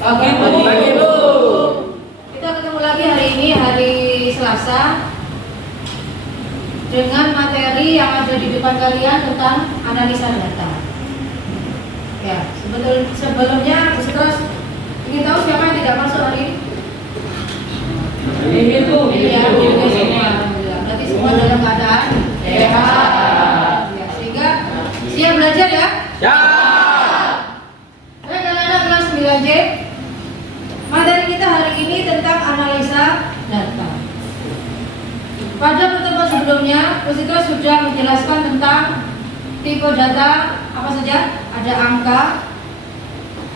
Oke, Bu. Kita ketemu lagi hari ini, hari Selasa, dengan materi yang ada di depan kalian tentang analisa data. Ya, sebelumnya terus ingin tahu siapa yang tidak masuk hari ini? Ini Bu. Iya, semua. Berarti semua dalam keadaan sehat. Ya, sehingga siap belajar ya? Siap. Baik, anak-anak kelas 9C. Materi kita hari ini tentang analisa data. Pada pertemuan sebelumnya, Pusitra sudah menjelaskan tentang tipe data apa saja. Ada angka,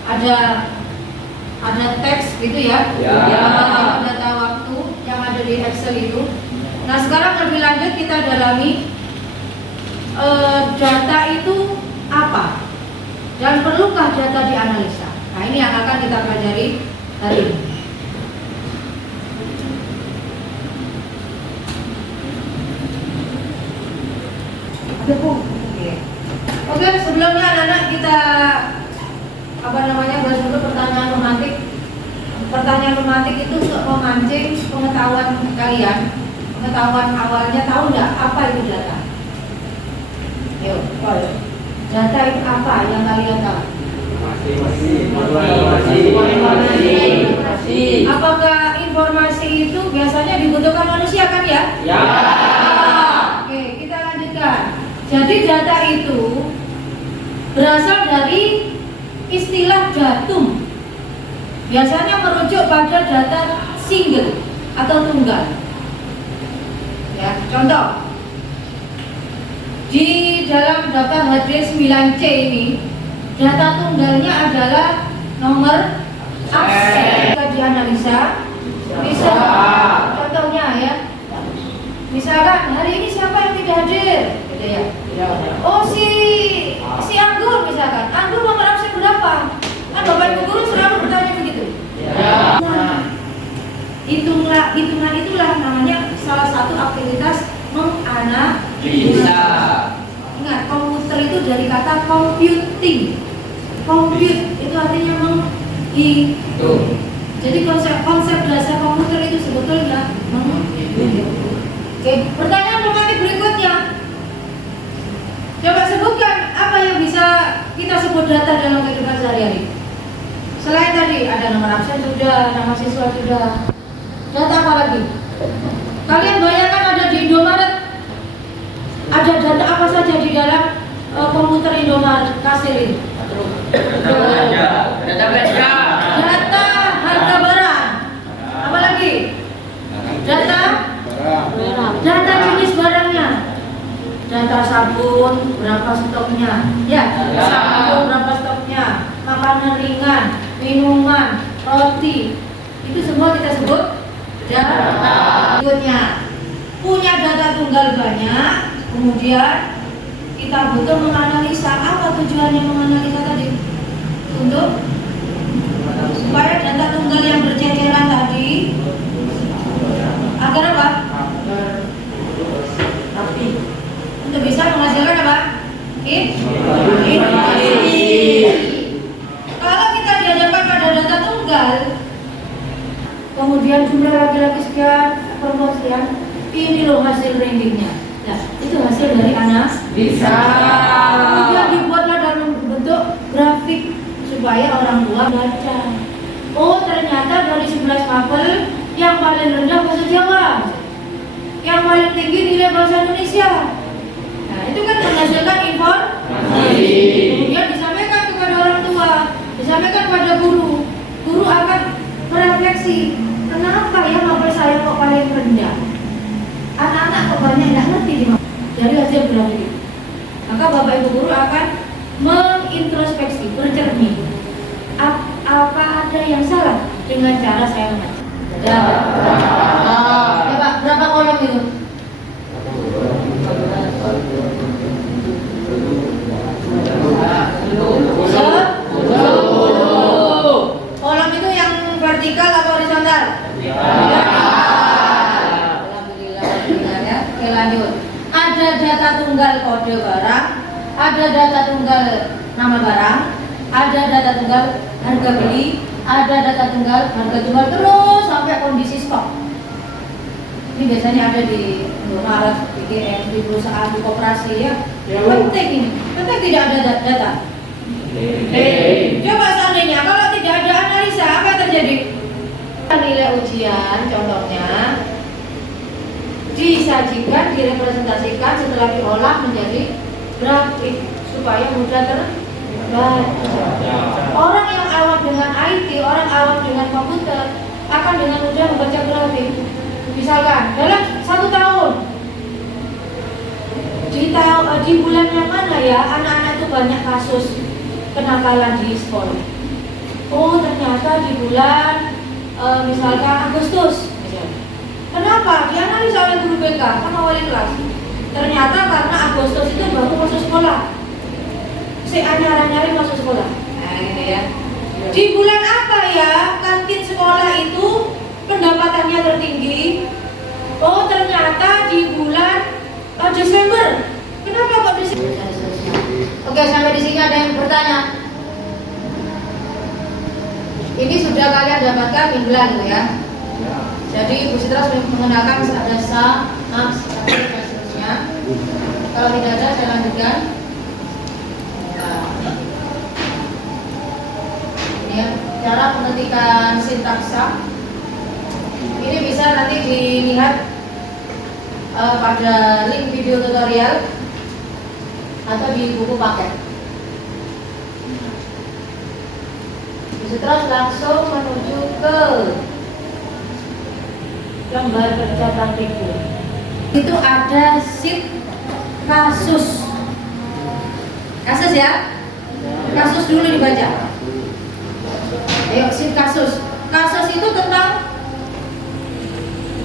ada teks gitu ya. Data waktu yang ada di Excel itu. Nah, sekarang lebih lanjut kita dalami data itu apa dan perlukah data dianalisa. Nah, ini yang akan kita pelajari hari ini. Oke, sebelumnya anak-anak kita bahas dulu pertanyaan romantik. Pertanyaan romantik itu untuk memancing pengetahuan kalian. Pengetahuan awalnya, tahu nggak apa itu data? Yuk, data itu apa yang kalian tahu? Apakah informasi itu biasanya dibutuhkan manusia kan ya? Ya. Oke, kita lanjutkan. Jadi data itu berasal dari istilah datum. Biasanya merujuk pada data single atau tunggal. Ya, contoh. Di dalam daftar HD9C ini, data tunggalnya adalah nomor absen. Jika dianalisa, bisa contohnya ya. Misalkan hari ini siapa yang tidak hadir, gitu ya. Oh si Anggur misalkan, Anggur nomor absen berapa? Kan Bapak Ibu guru selalu bertanya begitu. Nah, hitungan itulah namanya salah satu aktivitas menganalisa. Ingat, komputer itu dari kata computing. Compute itu artinya menghitung. Jadi konsep dasar komputer itu sebetulnya menghitung. Oke, pertanyaan romantik berikutnya. Coba sebutkan apa yang bisa kita sebut data dalam kehidupan sehari-hari. Selain tadi ada nomor absen sudah, nama siswa sudah. Data apa lagi? Kalian bayangkan ada di Indomaret. Ada data apa saja di dalam komputer Indomaret kasir ini? Data harga barang. Apa lagi? Data jenis barangnya. Data sabun berapa stoknya? Ya, sabun berapa stoknya? Makanan ringan, minuman, roti. Itu semua kita sebut data. Berikutnya, punya data tunggal banyak, kemudian kita butuh menganalisa. Apa tujuannya menganalisa tadi? Untuk supaya data tunggal yang berceceran tadi agar apa? Tapi untuk bisa menghasilkan apa? Informasi. Kalau kita dihadapkan pada data tunggal, kemudian jumlah laki-laki sekian, perempuan sekian, ini loh hasil rankingnya. Nah, itu hasil dari analisa. Kemudian dibuatlah dalam bentuk grafik supaya orang tua baca. Oh, ternyata dari 11 mapel yang paling rendah bahasa Jawa, yang paling tinggi nilai bahasa Indonesia. Nah, itu kan menghasilkan informasi. Kemudian disampaikan kepada orang tua, disampaikan pada guru. Guru akan merefleksi, kenapa ya mapel saya kok paling rendah? Anak-anak kok banyak nggak ngerti dari hasil grafik itu. Maka Bapak Ibu guru akan mengintrospeksi, bercermin. Apa ada yang salah dengan cara saya mengajar? Ya, Pak, berapa kolom itu? Kolom itu yang vertikal atau horizontal? Alhamdulillah ya. Oke, lanjut. Ada data tunggal kode barang, ada data tunggal nama barang, ada data tunggal harga beli, ada data tunggal, harga jual terus sampai kondisi stok. Ini biasanya ada di Indomaret, di GM, di perusahaan, di koperasi ya. Penting ini, penting tidak ada data. Coba seandainya kalau tidak ada analisa, apa yang terjadi? Nilai ujian contohnya disajikan, direpresentasikan setelah diolah menjadi grafik supaya mudah terbaca. Orang yang awam dengan IT, orang awam dengan komputer akan dengan mudah membaca grafik. Misalkan dalam 1 tahun di bulan yang mana ya anak-anak itu banyak kasus kenakalan di sekolah. Oh ternyata di bulan misalkan Agustus. Kenapa? Dianalisa oleh guru BK sama wali kelas. Ternyata karena Agustus itu baru masuk sekolah. Si nyari masuk sekolah. Nah gitu ya. Di bulan apa ya kantin sekolah itu pendapatannya tertinggi? Oh ternyata di bulan Desember. Kenapa kok Desember? Oke, sampai di sini ada yang bertanya. Ini sudah kalian dapatkan minggu lalu ya. Jadi Bu Citra sudah mengenalkan ada sa, max, dan seterusnya. Kalau tidak ada saya lanjutkan. Ini ya, cara pengetikan sintaksa. Ini bisa nanti dilihat pada link video tutorial atau di buku paket. Terus langsung menuju ke lembar kerja praktikum. Itu ada sheet kasus. Kasus ya? Kasus dulu dibaca. Ayo sheet kasus. Kasus itu tentang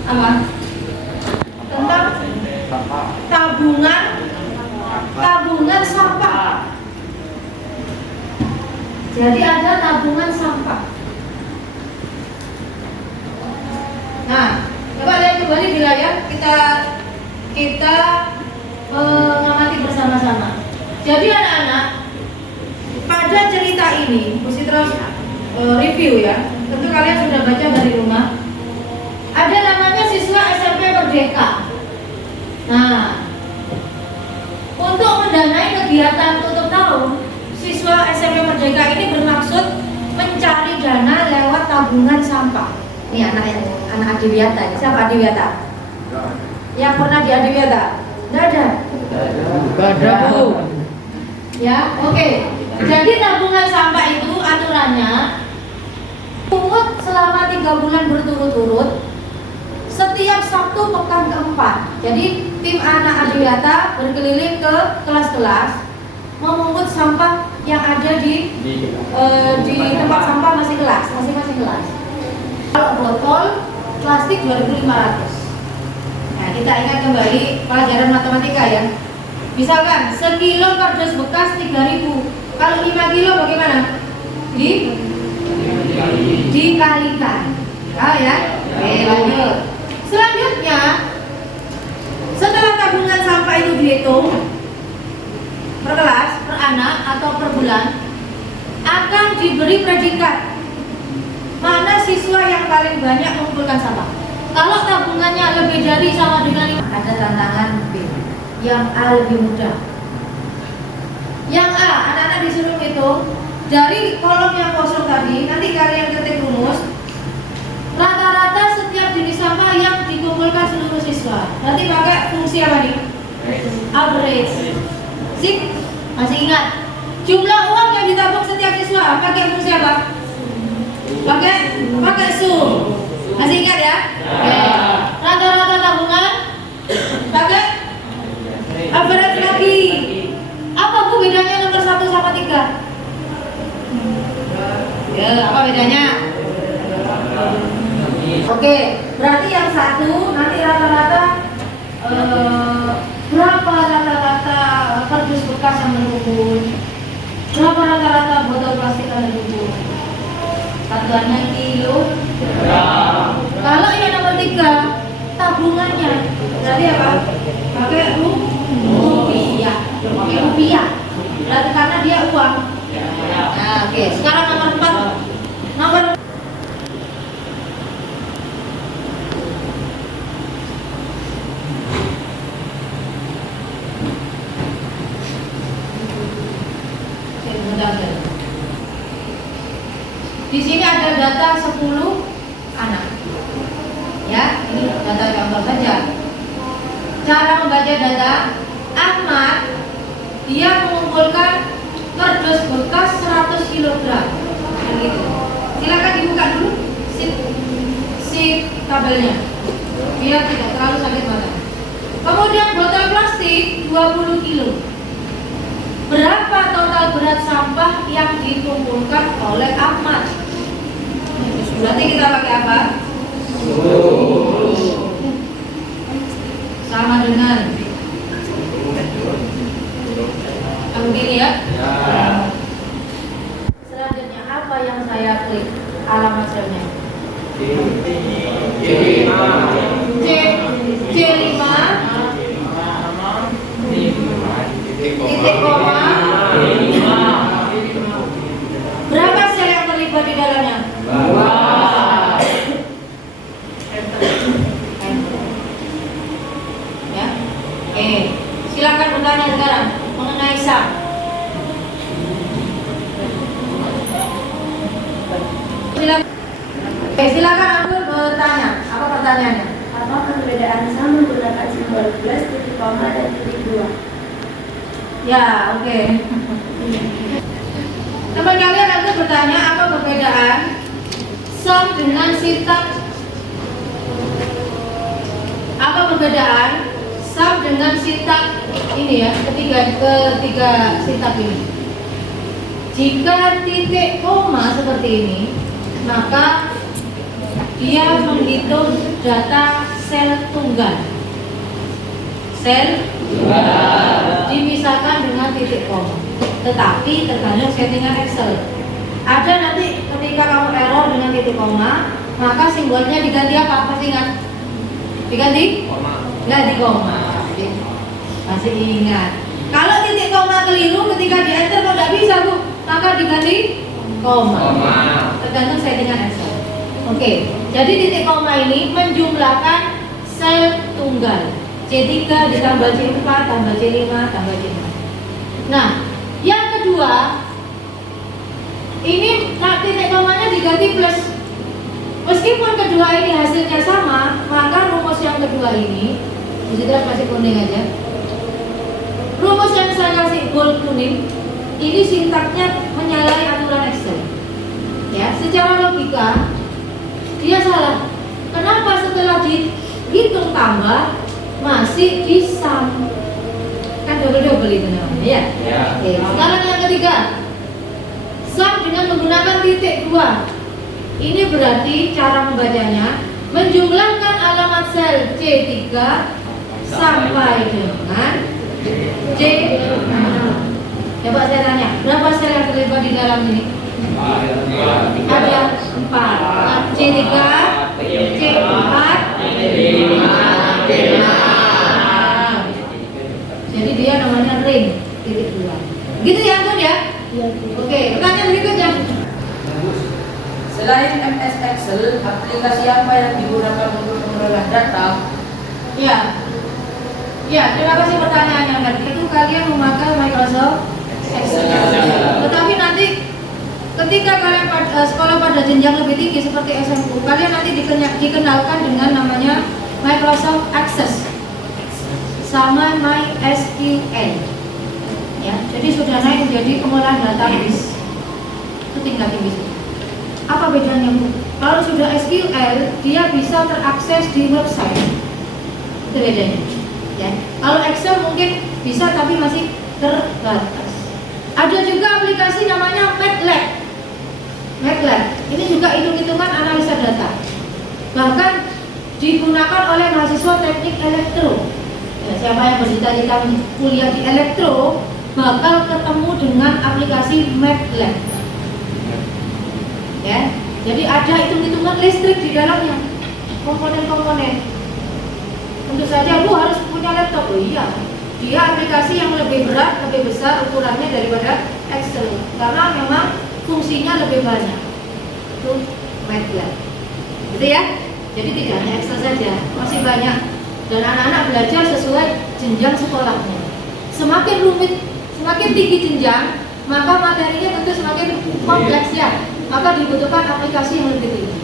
apa? Tentang tabungan sampah. Jadi ada tabungan sampah. Nah, coba lihat kembali di layar, kita mengamati bersama-sama. Jadi anak-anak, pada cerita ini, Bu Citra review ya. Tentu kalian sudah baca dari rumah. Ada namanya siswa SMP Merdeka. Nah, untuk mendanai kegiatan tutup tahun, siswa SMP Merdeka ini bermaksud mencari dana lewat tabungan sampah. Ini anak Adiwiyata. Ini siapa Adiwiyata? Yang pernah di Adiwiyata? Tidak ada. Gak ada Bu. Ya, oke. Jadi tabungan sampah itu aturannya pungut selama 3 bulan berturut-turut setiap Sabtu pekan keempat. Jadi tim anak Adiwiyata berkeliling ke kelas-kelas memungut sampah yang ada di tempat sampah masing-masing kelas. Kalau botol plastik 2.500. Nah, kita ingat kembali pelajaran matematika ya. Misalkan sekilo kardus bekas 3.000. Kalau 5 kilo bagaimana? Dikalikan. Oh ya. Oke, lanjut. Selanjutnya, setelah tabungan sampah itu dihitung per kelas, per anak atau per bulan, akan diberi predikat mana siswa yang paling banyak mengumpulkan sampah. Kalau tabungannya lebih dari sama dengan 5, ada tantangan B. Yang A lebih mudah. Yang A, anak-anak disuruh hitung dari kolom yang kosong tadi. Nanti kalian ketik rumus rata-rata setiap jenis sampah yang dikumpulkan seluruh siswa. Nanti pakai fungsi apa nih? Average. Sip, masih ingat? Jumlah uang yang ditabung setiap siswa pakai fungsi apa? Pakai sum. Masih ingat ya? Rata-rata tabungan pakai average lagi. Apa Bu bedanya nomor 1 sama 3? Ya, apa bedanya? Oke, berarti yang 1 nanti rata-rata berapa rata-rata kardus bekas yang terkumpul? Berapa rata-rata botol plastik yang terkumpul? Satuannya kilo. Kalau yang nomor 3 tabungannya, berarti apa? Pakai rupiah. Pakai rupiah. Berarti karena dia uang. Nah, oke. Sekarang nomor 4. Nomor Di sini ada data 10 anak. Ya, ini data contoh saja. Cara membaca data, Ahmad dia mengumpulkan kardus bekas 100 kg. Gitu. Silakan dibuka dulu si tabelnya. Biar tidak terlalu sakit mata. Kemudian botol plastik 20 kg. Berapa total berat sampah yang dikumpulkan oleh Ahmad? Berarti kita pakai apa? Sama dengan begini ya. Selanjutnya apa yang saya klik alamat selnya? C5 titik koma. Berapa sel yang terlibat di dalamnya? Ya. Silakan bertanya sekarang mengenai SAM. Silakan aku bertanya. Apa pertanyaannya? Apa perbedaan SAM menggunakan simbol plus, titik koma, dan titik dua? Ya, oke. Teman kalian aku bertanya apa perbedaan SAM dengan sintaks? Apa perbedaan SAM dengan sintaks ini ya, ketiga sintaks ini? Jika titik koma seperti ini, maka dia menghitung data sel tunggal. Sel dipisahkan dengan titik koma. Tetapi tergantung settingan Excel. Ada nanti ketika kamu error dengan titik koma, maka simbolnya diganti apa? Pasti ingat? Diganti? Ganti koma. Masih ingat. Kalau titik koma keliru ketika di enter kok tidak bisa Bu, maka diganti koma. Tergantung settingan Excel. Oke, jadi titik koma ini menjumlahkan sel tunggal. C3 ditambah C4 tambah C5 tambah C6. Nah, yang kedua, ini titik komanya diganti plus. Meskipun kedua ini hasilnya sama, maka rumus yang kedua ini, bisa kasih kuning aja. Rumus yang saya kasih bold kuning, ini sintaknya menyalahi aturan Excel. Ya, secara logika dia salah. Kenapa setelah dihitung tambah masih disam? Kan double itu namanya ya. Oke, sekarang yang ketiga, sum dengan menggunakan titik 2. Ini berarti cara membacanya menjumlahkan alamat sel C3 sampai dengan C6. Coba saya tanya, berapa sel yang terlibat di dalam ini? Ada 4. C3, C4, C5. Jadi dia namanya ring titik 2. Gitu ya Antun ya? Oke, pertanyaan berikutnya. Selain MS Excel, aplikasi apa yang digunakan untuk mengolah data? Ya, terima kasih pertanyaannya tadi. Itu kalian memakai Microsoft Excel. Tetapi nanti ketika kalian sekolah pada jenjang lebih tinggi seperti SMU, kalian nanti dikenalkan dengan namanya Microsoft Access sama MySQL. Ya, jadi sudah naik menjadi pengolahan database. Itu tingkat tinggi. Apa bedanya Bu? Kalau sudah SQL, dia bisa terakses di website. Itu bedanya. Ya. Kalau Excel mungkin bisa tapi masih terbatas. Ada juga aplikasi namanya MATLAB. MATLAB ini juga hitung-hitungan analisa data. Bahkan digunakan oleh mahasiswa teknik elektro. Ya, siapa yang bercita-cita kuliah di elektro bakal ketemu dengan aplikasi MATLAB. Ya, jadi ada hitung-hitungan listrik di dalamnya, komponen-komponen. Tentu saja Bu harus punya laptop. Oh iya, dia aplikasi yang lebih berat, lebih besar ukurannya daripada Excel, karena memang fungsinya lebih banyak. Itu MATLAB, gitu ya. Jadi tidak hanya Excel saja, masih banyak. Dan anak-anak belajar sesuai jenjang sekolahnya. Semakin rumit, semakin tinggi jenjang, maka materinya tentu semakin kompleks ya. maka dibutuhkan aplikasi yang lebih tinggi.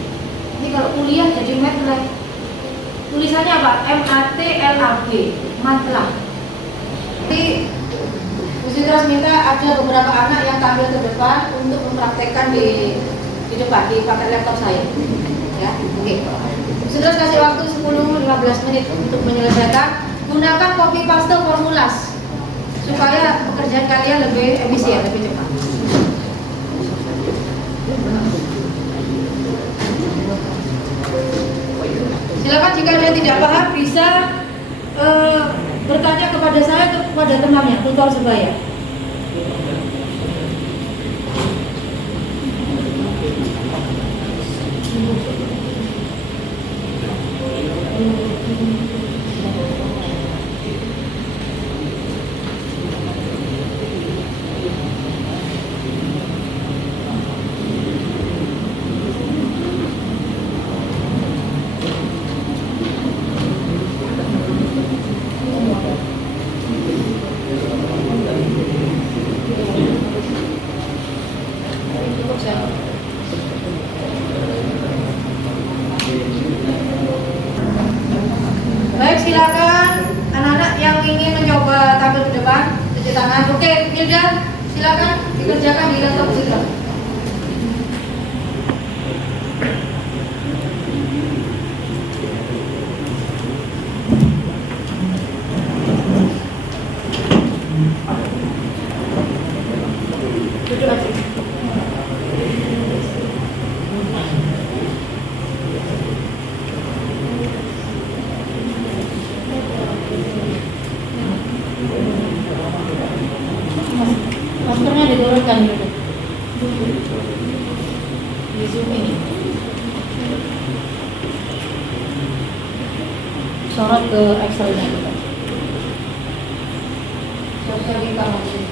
Ini kalau kuliah jadi MATLAB. Tulisannya apa? MATLAB, MATLAB. Jadi Pusitras minta ada beberapa anak yang tampil ke depan untuk mempraktekkan di depan, di paket laptop saya. Ya, oke. Pusitras kasih waktu 10-15 menit untuk menyelesaikan. Gunakan copy paste formulas supaya pekerjaan kalian lebih efisien, lebih cepat. Silakan jika ada yang tidak paham bisa bertanya kepada saya atau kepada temannya, tutor sebaya. Baik, silakan anak-anak yang ingin mencoba tampil ke depan, cuci tangan. Oke, Milda, silakan dikerjakan di laptop juga. Duduk aja. Maskernya diturunkan dulu. Di zoom ini. Sorot ke Excel-nya juga. Sosial kita masih.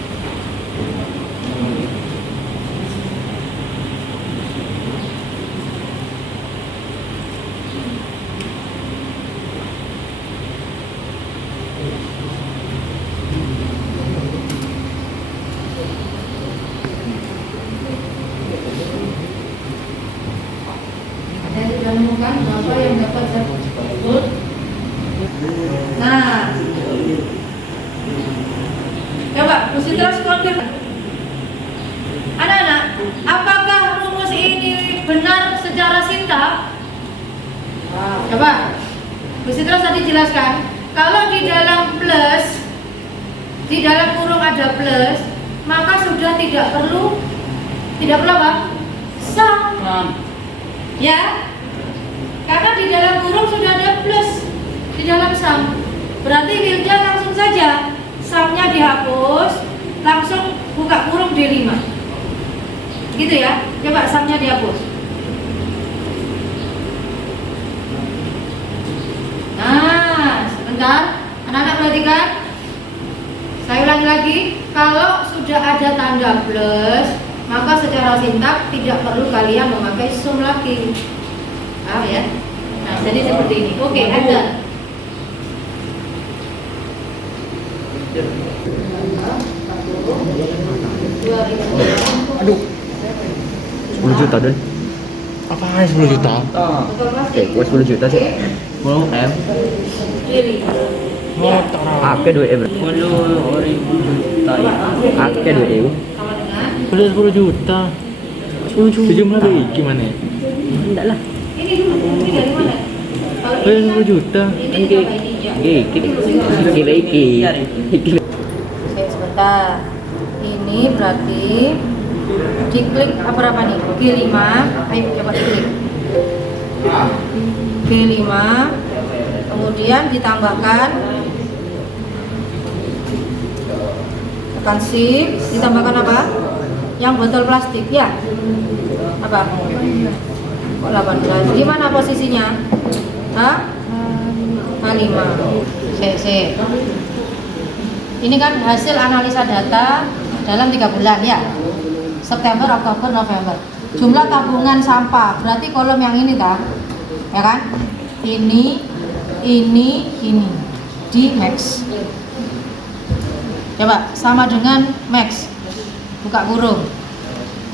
Saya sudah menemukan berapa yang dapat saya sebut. Nah, coba Pusitras konfirm. Anak-anak, apakah rumus ini benar secara sintak? Coba Pusitras tadi jelaskan, kalau di dalam plus, di dalam kurung ada plus, maka sudah tidak perlu apa? Sum. Ya, karena di dalam kurung sudah ada plus di dalam sum. Berarti Wilda langsung saja sumnya dihapus, langsung buka kurung D5. Gitu ya. Coba sumnya dihapus. Nah, sebentar. Anak-anak perhatikan. Saya ulangi lagi. Kalau sudah ada tanda plus, maka secara sintak tidak perlu kalian memakai sum lagi. Paham ya? Nah, jadi seperti ini. Oke, enter. Aduh, 10 juta Dan. Apaan 10 juta? Gue 10 juta sih. 10 M. Ake 2 M. 10.000 juta. Ake 2 M. Udah 10 juta. 10 juta. Sejumlah baik gimana ya? Enggak lah. Ini dulu, ini dari mana? Kalau Udah ini 10 juta. ini sama ini ya. Iki. Sebentar. Ini berarti diklik apa nih? G5. Ayo coba diklik. G5. Kemudian ditambahkan tekan shift, ditambahkan apa? Yang botol plastik ya. Apa? Kok 18? Gimana posisinya? Hah? H5. C. Ini kan hasil analisa data dalam 3 bulan ya. September, Oktober, November. Jumlah tabungan sampah, berarti kolom yang ini ta? Ya kan? Ini di max. Coba sama dengan max. Buka kurung.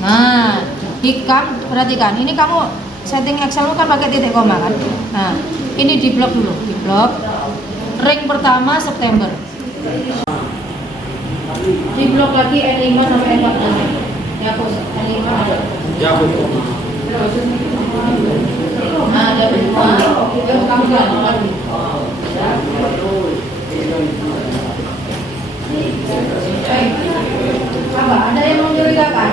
Nah, Hikam, perhatikan. Ini kamu setting Excel kan pakai titik koma kan? Nah, ini di blok dulu, di blok. Ring pertama September. Di blok lagi N5 sampai N14. Ya, aku N5 ada. Ya aku. Nah, ada semua. Oke, kamu lagi. Apa? Ada yang mencurigakan?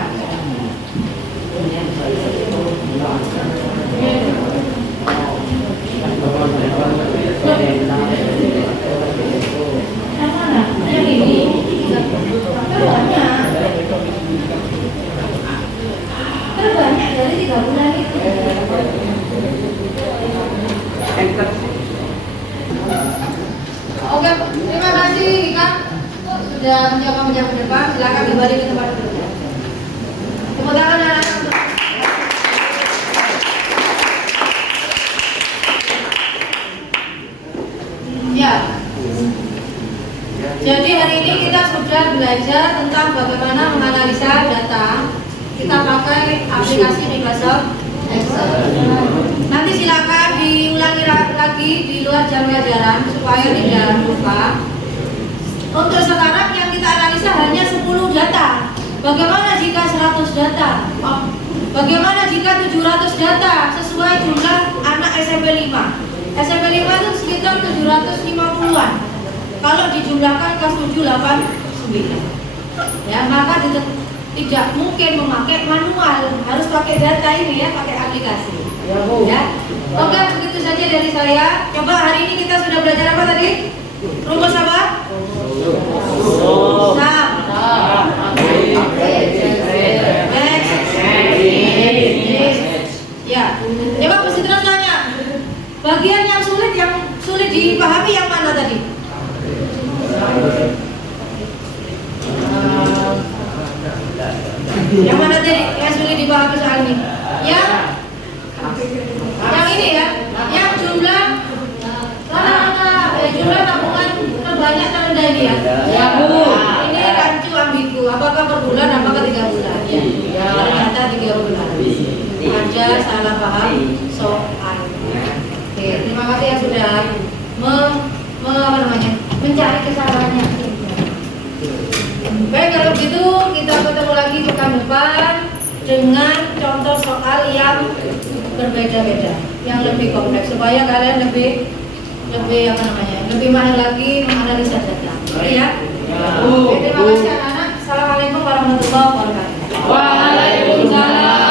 Yang mana? Yang ini? Terbanyak dari 3 bulan itu. Oke, terima kasih Kak sudah menjawab depan. Silakan kembali ke tempat duduk. Tepuk tangan anak-anak untuk ya. Jadi hari ini kita sudah belajar tentang bagaimana menganalisa data. Kita pakai aplikasi Microsoft Excel. Nanti silakan diulangi lagi di luar jam pelajaran supaya tidak lupa. Untuk sekarang yang kita analisa hanya 10 data. Bagaimana jika 100 data? Bagaimana jika 700 data sesuai jumlah anak SMP 5? SMP 5 itu sekitar 750-an. Kalau dijumlahkan kelas 7, 8, 9. Ya, maka tidak mungkin memakai manual, harus pakai data ini ya, pakai aplikasi. Ya, Bu. Ya. Oke, begitu saja dari saya. Coba hari ini kita sudah belajar apa tadi? Rumus apa? Sam. Ya. Coba Bu Citra tanya. Bagian yang sulit dipahami yang mana tadi? Yang mana tadi? Yang sulit dipahami soal ini? Yang ini ya, yang jumlah jumlah tabungan terbanyak terendah ini ya. Ya Bu. Ini rancu ambigu. Apakah per bulan? Apakah 3 bulan? Ya. Ternyata 3 bulan. Ada salah paham soal. Oke, terima kasih yang sudah mencari kesalahannya. Baik, kalau begitu kita ketemu lagi pekan depan dengan contoh soal yang berbeda-beda, yang lebih kompleks supaya kalian lebih mahir lagi menganalisa data. Oke ya? Oke, terima kasih anak-anak. Assalamualaikum warahmatullahi wabarakatuh. Waalaikumsalam.